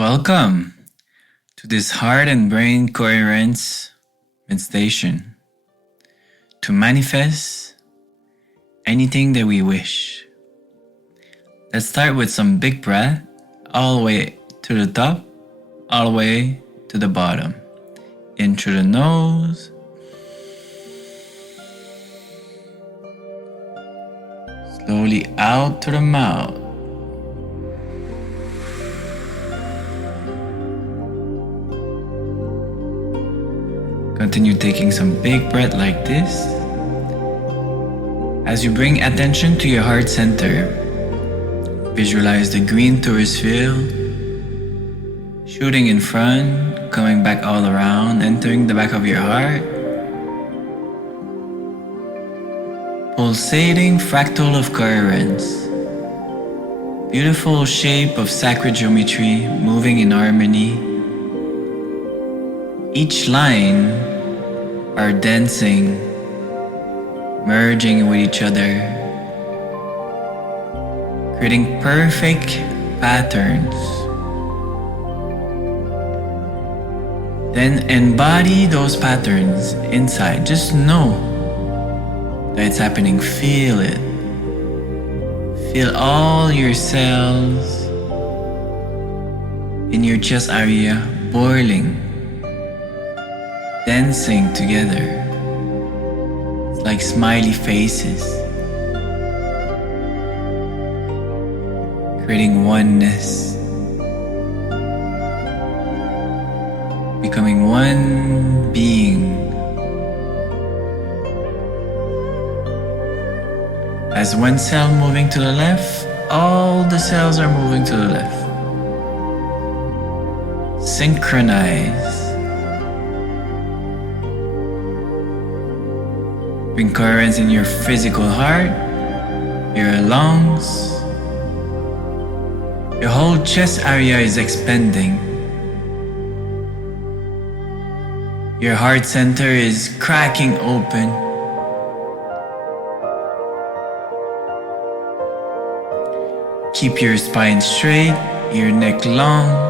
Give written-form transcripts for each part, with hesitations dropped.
Welcome to this heart and brain coherence meditation to manifest anything that we wish. Let's start with some big breath all the way to the top, all the way to the bottom. In through the nose, slowly out to the mouth. Continue taking some big breath like this. As you bring attention to your heart center, visualize the green torus field shooting in front, coming back all around, entering the back of your heart. Pulsating fractal of coherence. Beautiful shape of sacred geometry moving in harmony. Each line are dancing, merging with each other, creating perfect patterns. Then embody those patterns inside. Just know that it's happening. Feel it. Feel all your cells in your chest area boiling, dancing together. It's like smiley faces, creating oneness, becoming one being. As one cell moving to the left, all the cells are moving to the left. Synchronize. Bring coherence in your physical heart, your lungs. Your whole chest area is expanding. Your heart center is cracking open. Keep your spine straight, your neck long.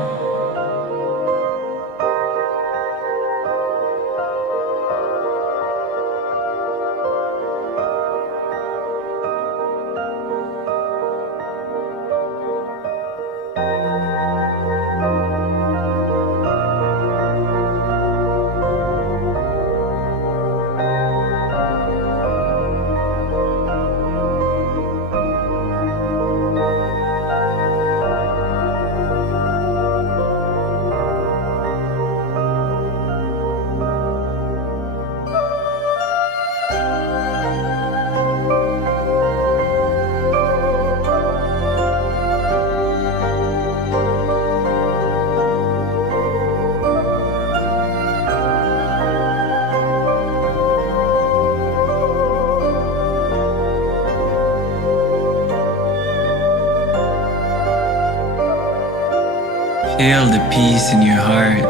Feel the peace in your heart,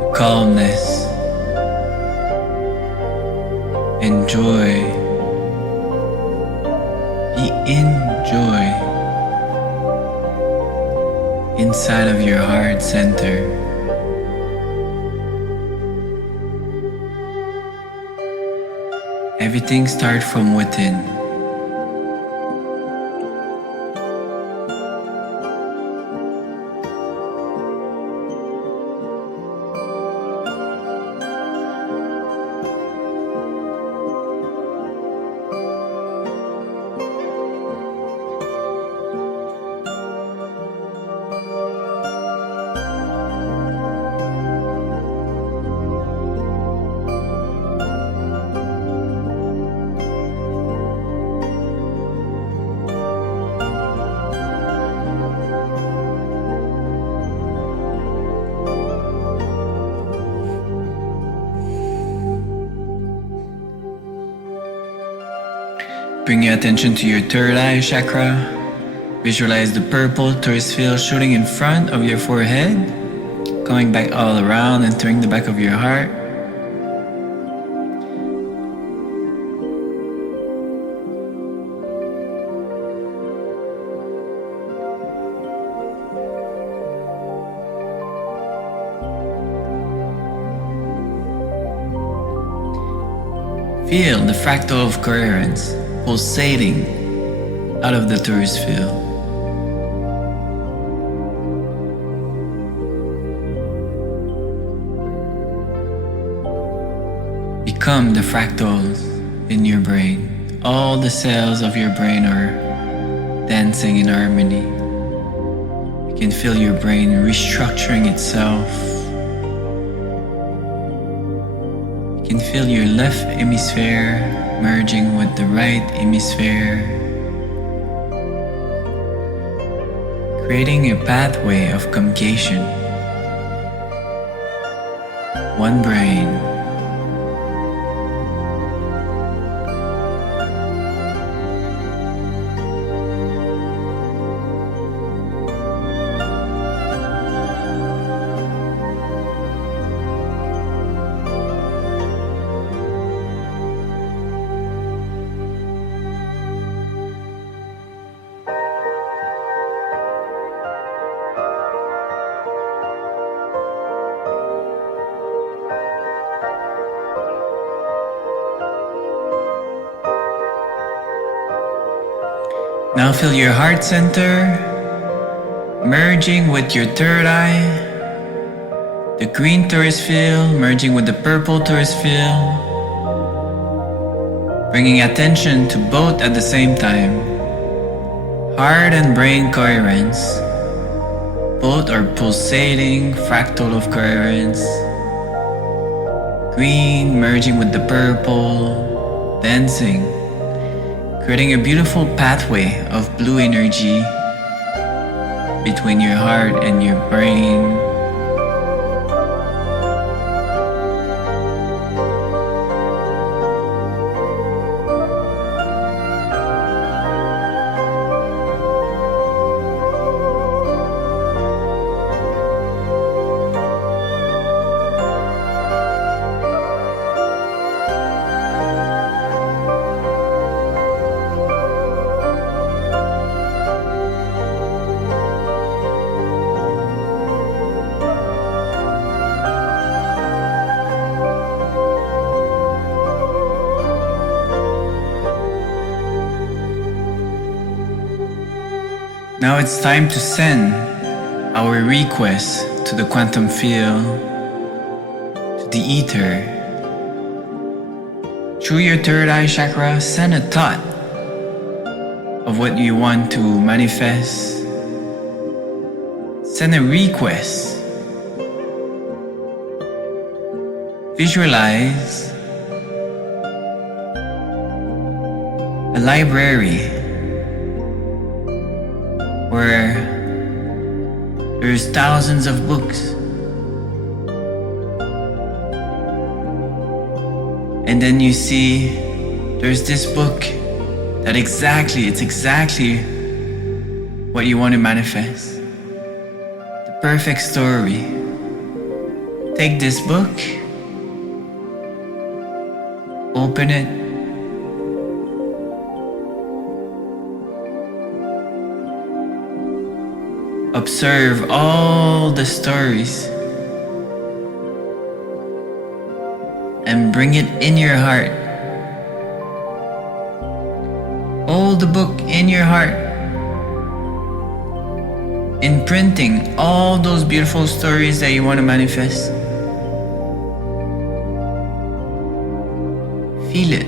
the calmness. Enjoy. Be in joy inside of your heart center. Everything starts from within. Bring your attention to your third eye chakra. Visualize the purple torus field shooting in front of your forehead, going back all around, entering the back of your heart. Feel the fractal of coherence pulsating out of the torus field. Become the fractals in your brain. All the cells of your brain are dancing in harmony. You can feel your brain restructuring itself. You can feel your left hemisphere merging with the right hemisphere, creating a pathway of communication. One brain. Now feel your heart center merging with your third eye, the green torus field merging with the purple torus field, bringing attention to both at the same time. Heart and brain coherence, both are pulsating fractal of coherence. Green merging with the purple, dancing, creating a beautiful pathway of blue energy between your heart and your brain. Now it's time to send our request to the quantum field, to the ether. Through your third eye chakra, send a thought of what you want to manifest. Send a request. Visualize a library where there's thousands of books, and then you see there's this book that it's exactly what you want to manifest. The perfect story. Take this book, open it, observe all the stories and bring it in your heart. Hold the book in your heart, imprinting all those beautiful stories that you want to manifest. Feel it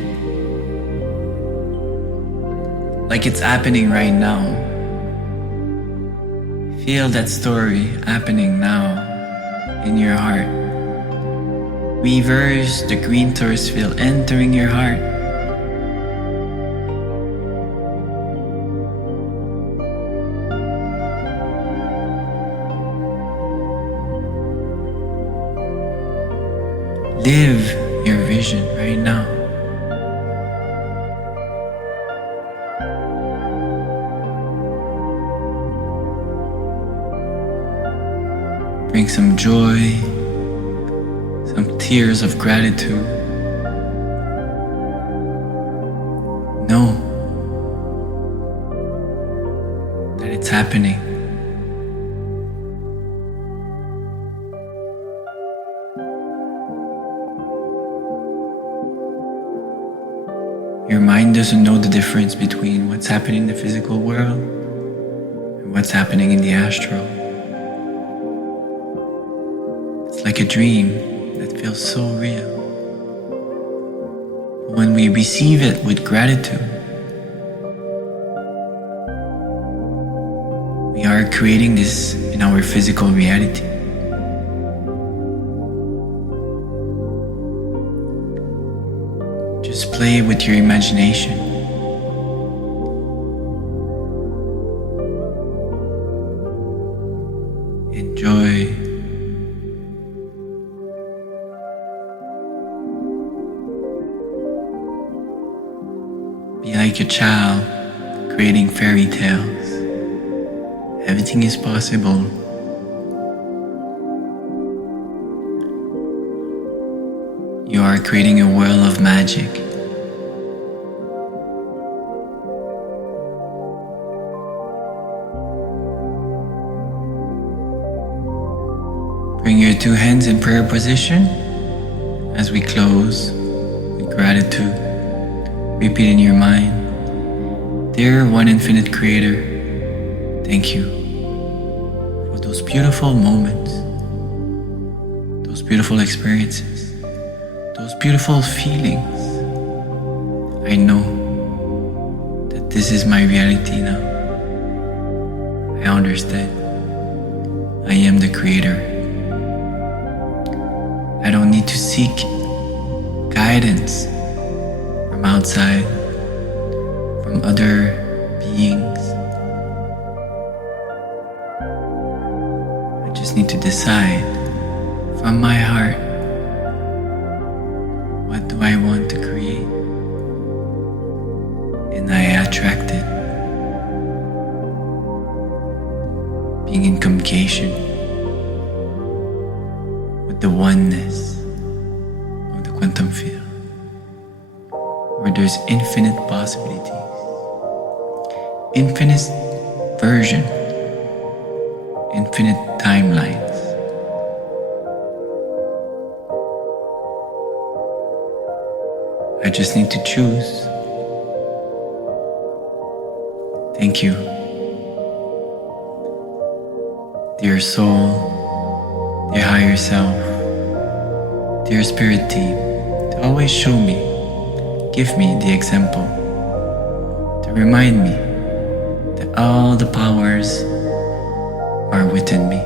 like it's happening right now. Feel that story happening now in your heart. Reverse the green torus field entering your heart. Live your vision right now. Bring some joy, some tears of gratitude. Know that it's happening. Your mind doesn't know the difference between what's happening in the physical world and what's happening in the astral. It's like a dream that feels so real. When we receive it with gratitude, we are creating this in our physical reality. Just play with your imagination. Enjoy. Be like a child creating fairy tales. Everything is possible. You are creating a world of magic. Bring your two hands in prayer position as we close with gratitude. Repeat in your mind, Dear One Infinite Creator, thank you for those beautiful moments, those beautiful experiences, those beautiful feelings. I know that this is my reality now. I understand. I am the creator. I don't need to seek guidance from outside, from other beings. I just need to decide from my heart, what do I want to create? And I attract it. Being in communication with the oneness of the quantum field, where there's infinite possibilities, infinite version, infinite timelines. I just need to choose. Thank you, dear soul, dear higher self, dear spirit team, to always show me, give me the example, to remind me that all the powers are within me.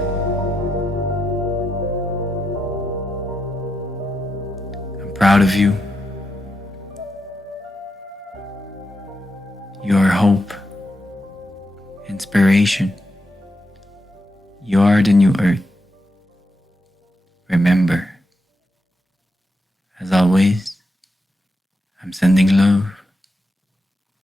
I'm proud of you. You are hope, inspiration. You are the new earth. Remember, as always, I'm sending love.